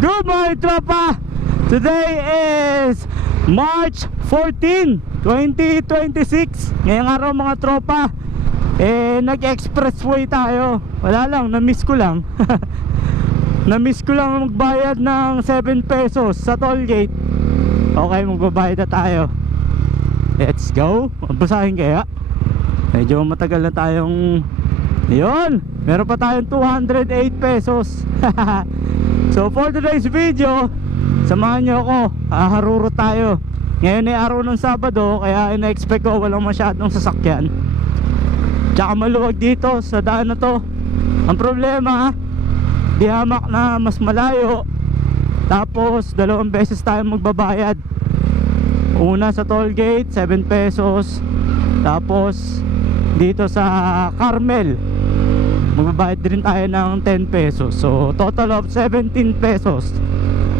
Good morning, tropa! Today is March 14, 2026. Ngayong araw mga tropa, nag-expressway tayo. Wala lang, na-miss ko lang. Na-miss ko lang magbayad ng 7 pesos sa toll gate. Okay, magbabayad na tayo. Let's go. Basahin kaya. Medyo matagal na tayong... Yun, meron pa tayong 208 pesos. So for today's video, samahan nyo ako, haruro tayo. Ngayon ay araw ng Sabado, kaya ina-expect ko walang masyadong sasakyan. Tsaka maluwag dito sa daan na to. Ang problema, di hamak na mas malayo. Tapos 2 beses tayo magbabayad. Una sa toll gate, 7 pesos. Tapos dito sa Carmel, magbabayad din tayo ng 10 pesos. So total of 17 pesos.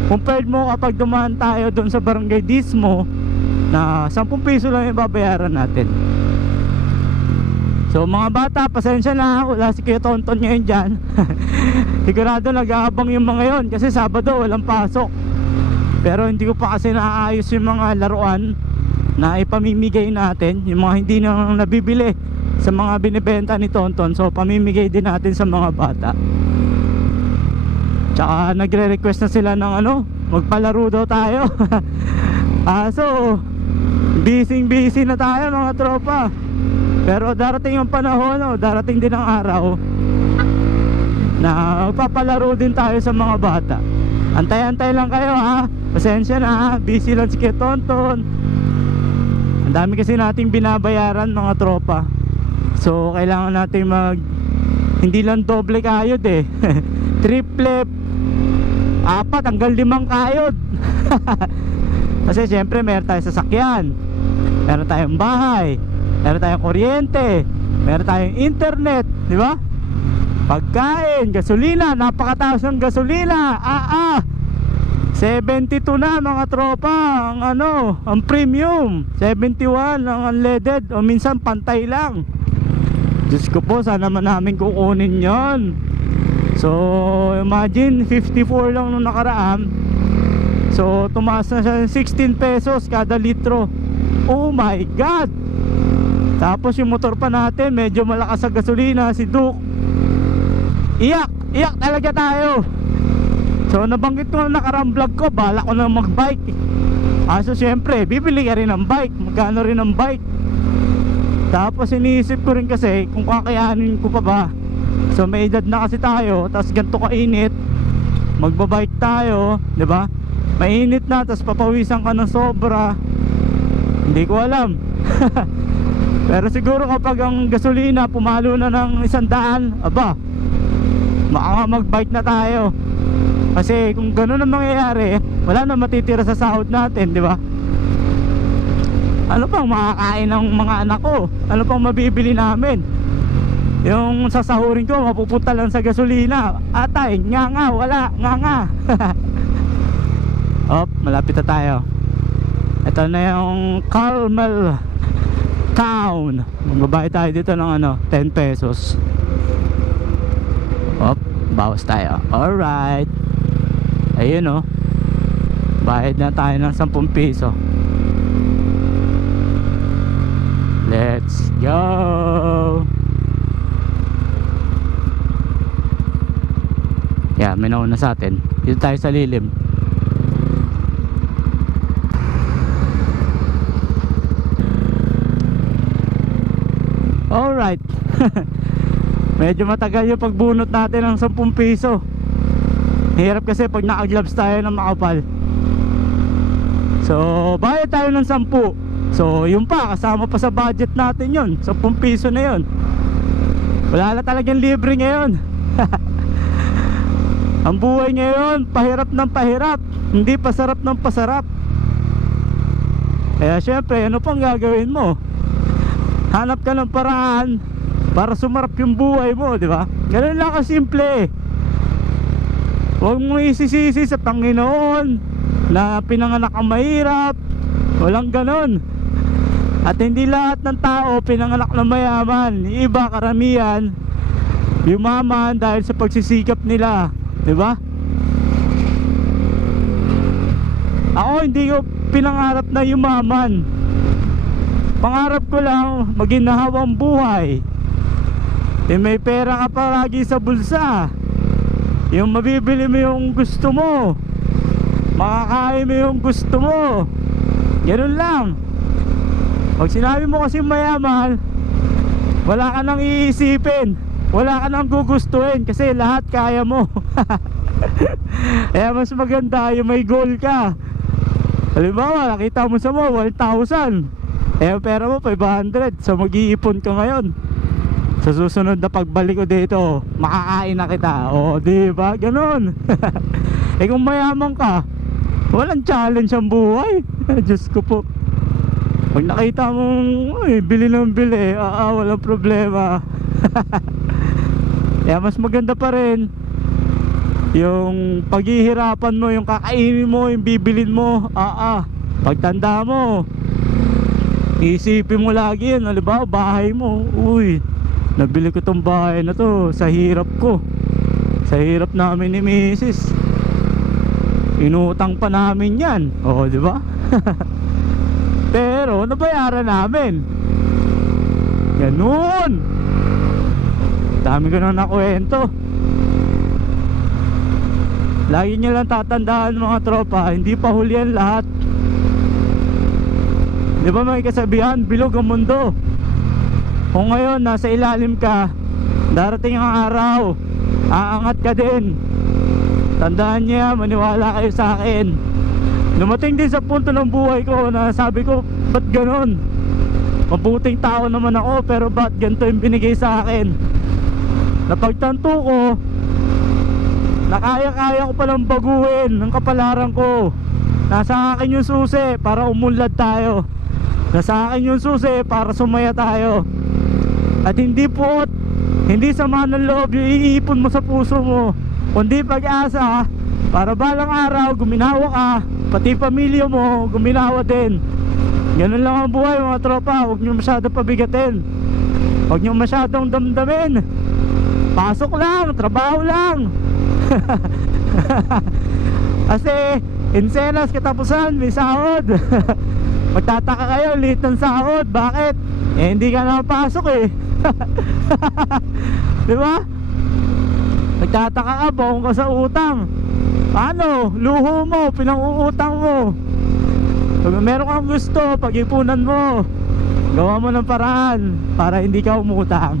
Compared mo kapag dumaan tayo doon sa Barangay Dismo, na 10 piso lang yung babayaran natin. So mga bata, pasensya na, wala si Kuya Tonton ngayon dyan. Sigurado nag-aabang yung mga yon kasi Sabado walang pasok. Pero hindi ko pa kasi naayos yung mga laruan na ipamimigay natin, yung mga hindi na nabibili sa mga binibenta ni Tonton. So pamimigay din natin sa mga bata. Tsaka nagre-request na sila ng magpalaro daw tayo. So busy na tayo mga tropa. Pero darating yung panahon, darating din ang araw na magpapalaro din tayo sa mga bata. Antay-antay lang kayo ha. Pasensya na ha. Busy lang si Kuya Tonton. Ang dami kasi nating binabayaran mga tropa. So kailangan natin hindi lang doble kayod triple, 4 hanggang 5 kayod. Kasi syempre meron tayong sasakyan, meron tayong bahay, meron tayong kuryente, meron tayong internet, di ba? Pagkain, gasolina, napakataas ng gasolina. 72 na mga tropa ang premium. 71 ang unleaded, o minsan pantay lang. Diyos ko po, sana man namin kukunin yon. So imagine 54 lang nung nakaraan. So tumaas na siya 16 pesos kada litro. Oh my God. Tapos yung motor pa natin medyo malakas sa gasolina, si Duke. Iyak talaga tayo. So nabanggit ko na nakarang vlog ko, bala ko na magbike. So syempre bibili ka rin ng bike. Magkano rin ng bike? Tapos iniisip ko rin kasi kung kakayanin ko pa ba. So may edad na kasi tayo, tapos ganito kainit, magbabike tayo, di ba? Mainit na, tapos papawisan ka ng sobra. Hindi ko alam. Pero siguro kapag ang gasolina pumalo na ng 100, aba, magbike na tayo. Kasi kung gano'n ang mangyayari, wala na matitira sa sahod natin, di ba? Ano pang makakain ng mga anak ko? Ano pang mabibili namin? Yung sasahurin ko mapupunta lang sa gasolina. Atay, nga wala, nga. Malapit na tayo. Ito na yung Carmel Town. Magbabayad tayo dito ng 10 pesos. Bawas tayo. Alright. Ayun bayad na tayo ng 10 piso. Let's go. Yeah, may nauna sa atin. Dito tayo sa lilim. Alright. Medyo matagal yung pagbunot natin ng 10 piso. Hirap kasi pag naka-gloves tayo ng makapal. So bayad tayo ng 10. So yun pa, kasama pa sa budget natin yun. 10 piso na yun. Wala na talagang libre ngayon. Ang buhay ngayon, pahirap ng pahirap, hindi pasarap ng pasarap. Kaya syempre, ano pang gagawin mo? Hanap ka ng paraan para sumarap yung buhay mo, di ba? Ganun lang kasimple. Huwag mo isisisi sa Panginoon na pinanganak ang mahirap. Walang ganon. At hindi lahat ng tao pinanganak na mayaman. Iba, karamihan yumaman dahil sa pagsisikap nila, 'di ba? Ako hindi ko pinangarap na yumaman. Pangarap ko lang maginhawang buhay. May pera ka palagi sa bulsa. Yung mabibili mo yung gusto mo, makakain mo yung gusto mo. Ganun lang. Pag sinabi mo kasi mayaman, wala ka nang iisipin, wala ka nang gugustuhin, kasi lahat kaya mo. Kaya mas maganda yung may goal ka. Halimbawa, nakita mo sa mo 1,000, pera mo 500, so mag-iipon ka ngayon. Sa susunod na pagbalik ko dito, makakain na kita. O, diba? Ganun. Kung mayaman ka, walang challenge ang buhay. Diyos ko po. Pag nakita mong bili ng bili, walang problema. Kaya mas maganda pa rin yung paghihirapan mo, yung kakainin mo, yung bibilin mo. Pagtanda mo, isipin mo lagi yun. Halimbawa, bahay mo, uy, nabili ko tong bahay na to sa hirap ko, sa hirap namin ni Mrs. Inutang pa namin yan. Oo, di ba? Pero nabayaran namin. Ganun. Dami ko na nakwento. Lagi nyo lang tatandaan mga tropa, hindi pa huli yan lahat. Di ba may kasabihan, bilog ang mundo. Kung ngayon nasa ilalim ka, darating ang araw, aangat ka din. Tandaan niya, maniwala kayo sa akin. Dumating din sa punto ng buhay ko na sabi ko, ba't ganon? Mabuting tao naman ako, pero ba't ganito yung binigay sa akin? Napagtanto ko na kaya-kaya ko palang baguhin ng kapalaran ko. Nasa akin yung susi para umunlad tayo. Nasa akin yung susi para sumaya tayo. At hindi po, hindi sama ng loob yung iipon mo sa puso mo, kundi pag-asa para balang araw guminawa ka, pati pamilya mo guminawa din. Ganun lang ang buhay mga tropa. Huwag nyo masyadong pabigatin, huwag nyo masyadong damdamin. Pasok lang, trabaho lang. Kasi insenas katapusan, may sahod. Magtataka kayo, liit ng sahod. Bakit? Hindi ka napasok eh. Diba? Magtataka ka, buong ka sa utang. Paano? Luho mo, pinang-uutang mo. Pag meron kang gusto, pag-ipunan mo, gawa mo ng paraan para hindi ka umutang.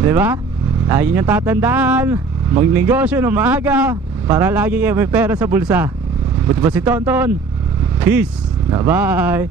Diba? Lagi niyong tatandaan, magnegosyo ng maaga para lagi kayo may pera sa bulsa. Buti ba si Tonton? Peace. Bye-bye.